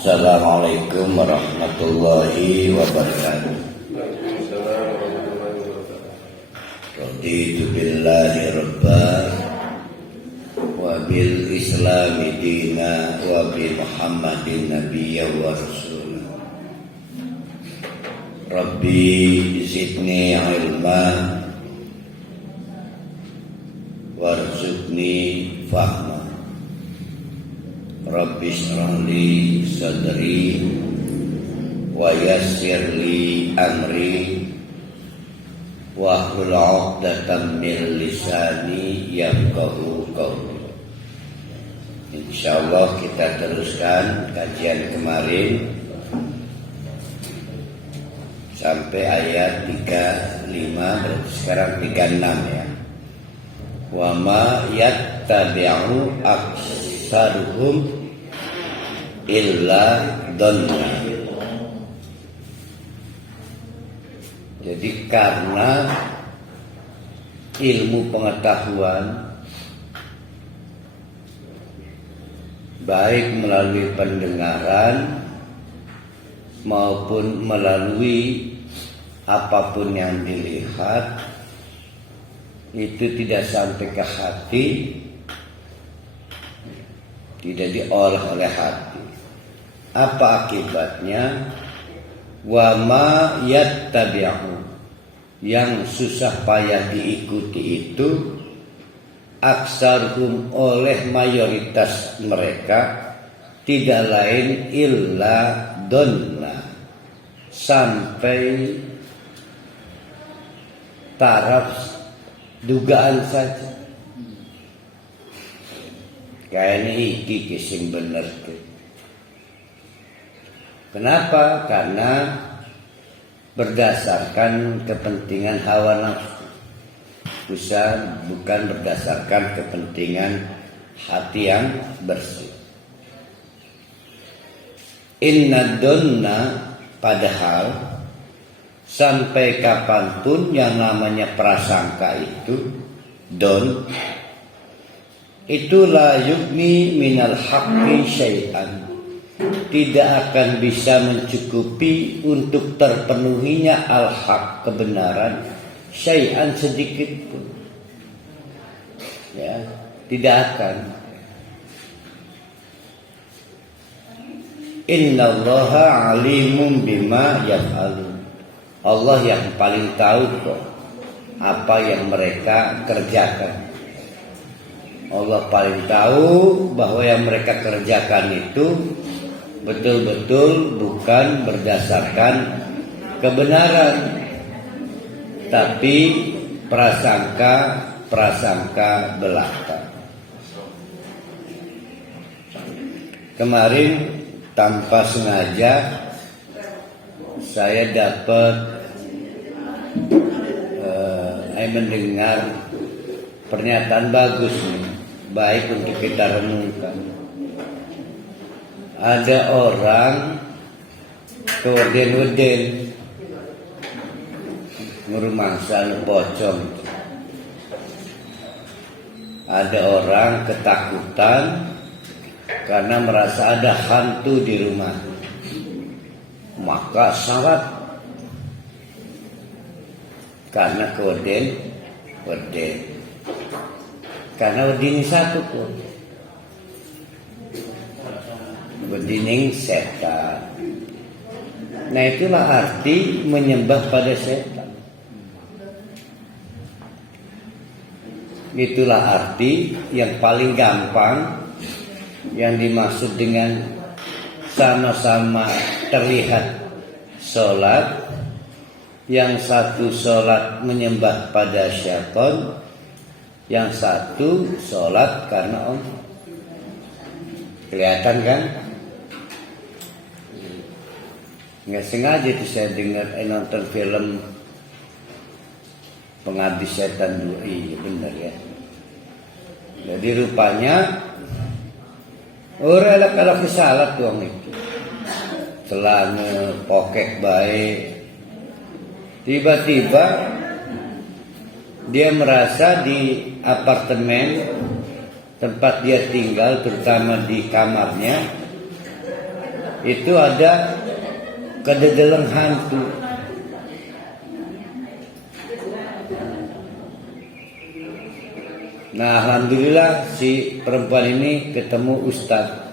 Assalamualaikum warahmatullahi wabarakatuh. Raditu billahi rabba wa bil islami dina wa bi muhammadin nabiyya wa rasulah. Rabbi zidni ilma warzuqni fahma. Rabbi shrah li sadri wa yassir li amri wahlul 'uqdatam min lisani yafqahu qawli. Insyaallah kita teruskan kajian kemarin sampai ayat 35, berarti sekarang 36 ya. Wa ma yattabi'u aksaruhum illa dhanna. Jadi karena ilmu pengetahuan baik melalui pendengaran maupun melalui apapun yang dilihat itu tidak sampai ke hati, tidak diolah oleh hati. Apa akibatnya? Wa ma yattabi'u, yang susah payah diikuti itu aksaruhum, oleh mayoritas mereka tidak lain illa dhanna, sampai taraf dugaan saja. Kayaknya iki sing bener tuh. Kenapa? Karena berdasarkan kepentingan hawa nafsu, bukan berdasarkan kepentingan hati yang bersih. Inna dhanna, padahal sampai kapanpun yang namanya prasangka itu don itu la yugni minal haqqi syai'an, tidak akan bisa mencukupi untuk terpenuhinya al-haq, kebenaran, syai'an, sedikit pun. Ya, tidak akan. Innallaha alimun bima yaf'alun. Allah yang paling tahu kok apa yang mereka kerjakan. Allah paling tahu bahwa yang mereka kerjakan itu betul-betul bukan berdasarkan kebenaran, tapi prasangka belaka. Kemarin tanpa sengaja saya dapat mendengar pernyataan bagus nih, baik untuk kita renungkan. Ada orang keweden-weden ngurumangsa pocong. Ada orang ketakutan karena merasa ada hantu di rumah, maka syarat karena keweden, karena wedini satu pun bedining setan. Nah, itulah arti menyembah pada setan. Itulah arti yang paling gampang yang dimaksud dengan sama-sama terlihat sholat. Yang satu sholat menyembah pada syaitan, yang satu sholat karena Allah. Kelihatan kan? Nggak sengaja itu saya dengar nonton film Pengabdi Setan 2. Iya benar ya. Jadi rupanya orang elak-elak salat tuang itu, celana pokek baik. Tiba-tiba dia merasa di apartemen tempat dia tinggal, terutama di kamarnya, itu ada kededeleng hantu. Nah, alhamdulillah si perempuan ini ketemu ustadz.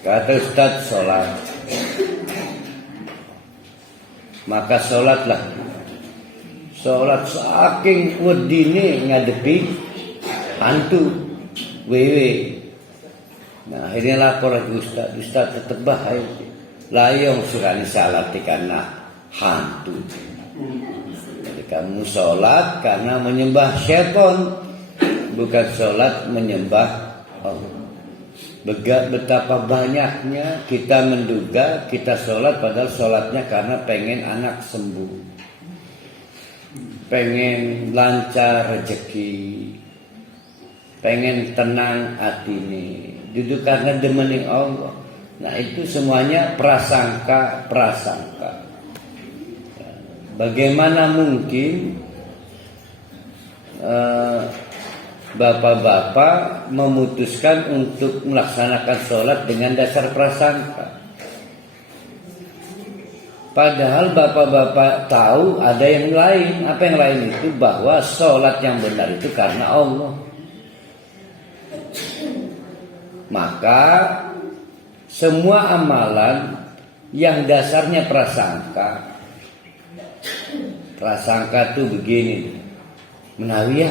Kata ustadz sholat. Maka sholatlah. Sholat saking wedine ngadepi hantu wewe. Nah, akhirnya lapor ke ustadz. Ustadz tetep bahaya. Layong surani salat karena hantu. Jadi kamu sholat karena menyembah syaitan, bukan sholat menyembah Allah. Betapa banyaknya kita menduga kita sholat padahal sholatnya karena pengen anak sembuh, pengen lancar rezeki, pengen tenang hati ini, duduk karena demening Allah. Nah, itu semuanya prasangka. Bagaimana mungkin bapak-bapak memutuskan untuk melaksanakan sholat dengan dasar prasangka? Padahal bapak-bapak tahu ada yang lain. Apa yang lain itu? Bahwa sholat yang benar itu karena Allah. Maka semua amalan yang dasarnya prasangka itu begini, menawi ya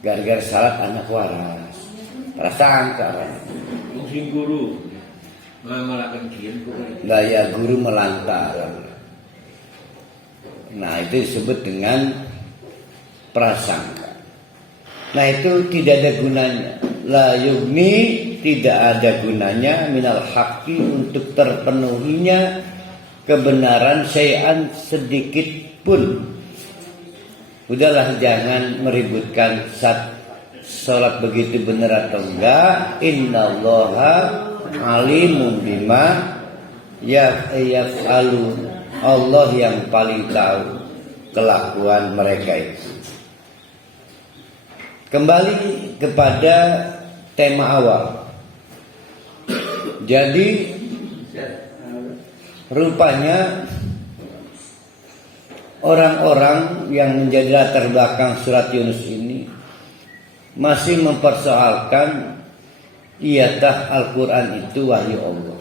gara-gara salat anak waras, prasangka. Mungkin guru melakukan kian gaya guru melantar. Nah, itu disebut dengan prasangka. Nah, itu tidak ada gunanya. La yugni, tidak ada gunanya minal haqqi, untuk terpenuhinya kebenaran syai'an sedikit pun. Udahlah, jangan meributkan saat sholat begitu benar atau enggak. Innallaha alimun bima yaf'alun. Allah yang paling tahu kelakuan mereka itu. Kembali kepada tema awal. Jadi rupanya orang-orang yang menjadi latar belakang surat Yunus ini masih mempersoalkan iyatah Al-Quran itu wahyu Allah.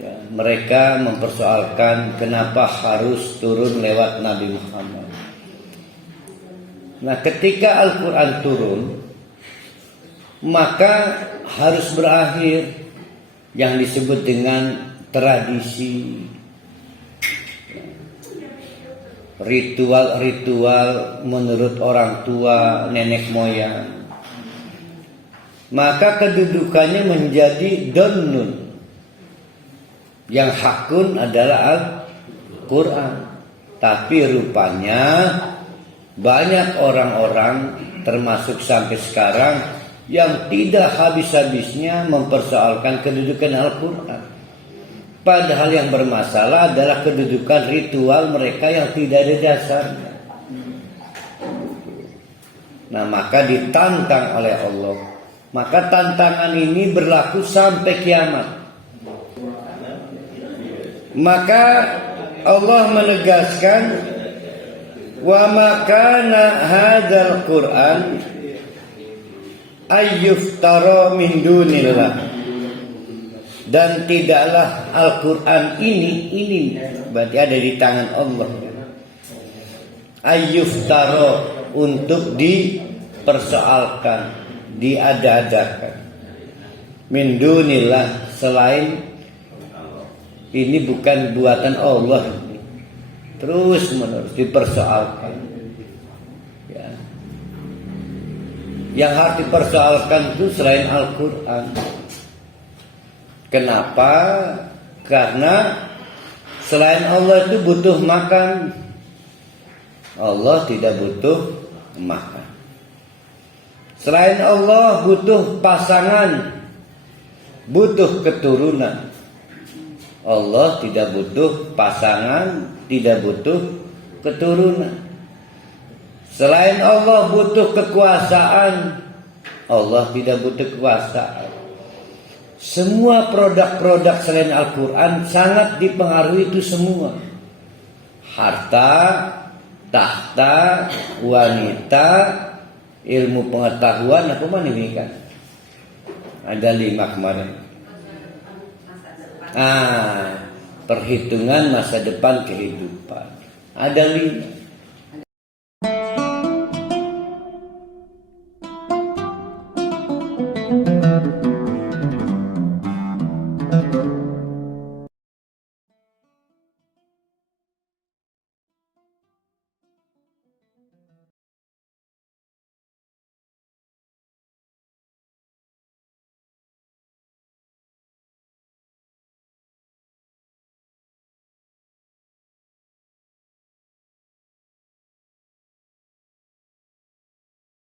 Ya, mereka mempersoalkan kenapa harus turun lewat Nabi Muhammad. Nah, ketika Al-Quran turun, maka harus berakhir yang disebut dengan tradisi, ritual-ritual menurut orang tua, nenek moyang. Maka kedudukannya menjadi donnun. Yang hakun adalah Al-Quran. Tapi rupanya banyak orang-orang termasuk sampai sekarang yang tidak habis-habisnya mempersoalkan kedudukan Al-Quran. Padahal yang bermasalah adalah kedudukan ritual mereka yang tidak ada dasarnya. Nah, maka ditantang oleh Allah. Maka tantangan ini berlaku sampai kiamat. Maka Allah menegaskan, wa makana hadzal Qur'an ayyuftara min dunillah. Dan tidaklah Al-Quran ini berarti ada di tangan Allah. Ayyuftara, untuk dipersoalkan, diada-adakan. Min dunillah, selain ini bukan buatan Allah. Terus menerus dipersoalkan. Ya. Yang harus dipersoalkan itu selain Al-Quran. Kenapa? Karena selain Allah itu butuh makan. Allah tidak butuh makan. Selain Allah butuh pasangan, butuh keturunan. Allah tidak butuh pasangan, tidak butuh keturunan. Selain Allah butuh kekuasaan. Allah tidak butuh kekuasaan. Semua produk-produk selain Al-Quran sangat dipengaruhi itu semua. Harta, tahta, wanita, ilmu pengetahuan, apa mana ini kan? Ada 5 kemarin. Perhitungan masa depan kehidupan. Ada 5.